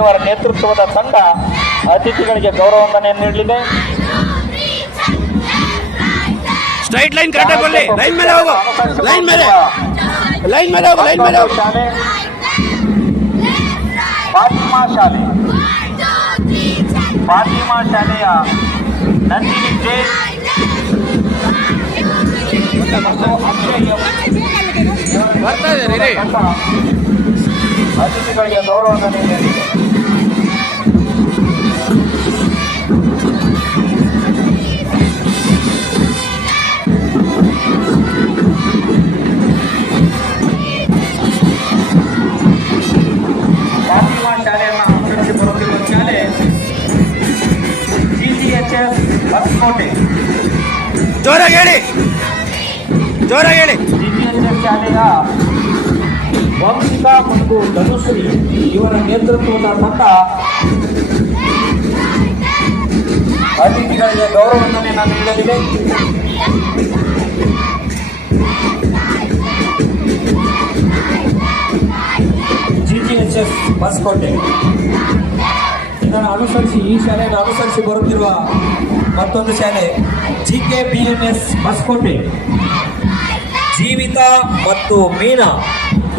ಇವರ ನೇತೃತ್ವದ ತಂಡ ಅತಿಥಿಗಳಿಗೆ ಗೌರವ ವಂದನೆ ನೀಡಲಿದೆ. ಸ್ಟ್ರೈಟ್ ಲೈನ್ ಕರೆಕ್ಟಾಗಿ ಬರಲಿ. ಲೈನ್ ಮೇಲೆ ಹೋಗು, ಲೈನ್ ಮೇಲೆ ಹೋಗು, ಲೈನ್ ಮೇಲೆ ಹೋಗು. ಶಾಲೆ ಫಾತಿಮಾ ಶಾಲೆಯ ನಂದಿನಿ ಜೆ ಅತಿಥಿಗಳಿಗೆ ಗೌರವ ವಂದನೆ ನೀಡಲಿದೆ. ಫಾತಿಮಾ ಶಾಲೆಯನ್ನು ಅನುಸರಿಸಿ ಬರುತ್ತಿರುವ ಶಾಲೆ GCHS ಹೊಸಕೋಟೆ. ಜೋರಾಗಿ ಹೇಳಿ. GCHS ಶಾಲೆಯ ವಂಶಿಕಾ ಮತ್ತು ಧನುಶ್ರೀ ಇವರ ನೇತೃತ್ವದ ತಂಡ ಅತಿಥಿಗಳಿಗೆ ಗೌರವ ವಂದನೆಯನ್ನು ನೀಡಲಿದೆ. GCHS ಹೊಸಕೋಟೆ ಇದನ್ನು ಅನುಸರಿಸಿ ಈ ಶಾಲೆಯನ್ನು ಅನುಸರಿಸಿ ಬರುತ್ತಿರುವ ಮತ್ತೊಂದು ಶಾಲೆ GKBMS ಹೊಸಕೋಟೆ. ಜೀವಿತಾ ಮತ್ತು ಮೀನಾ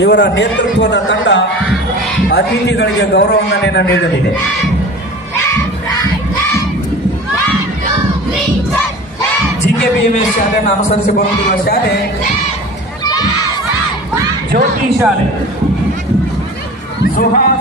ಇವರ ನೇತೃತ್ವದ ತಂಡ ಅತಿಥಿಗಳಿಗೆ ಗೌರವ ವಂದನೆಯನ್ನು ನೀಡಲಿದೆ. GKBMS ಶಾಲೆಯನ್ನು ಅನುಸರಿಸಿ ಬರುತ್ತಿರುವ ಶಾಲೆ ಜ್ಯೋತಿ ಶಾಲೆ. ಸುಹಾಸ್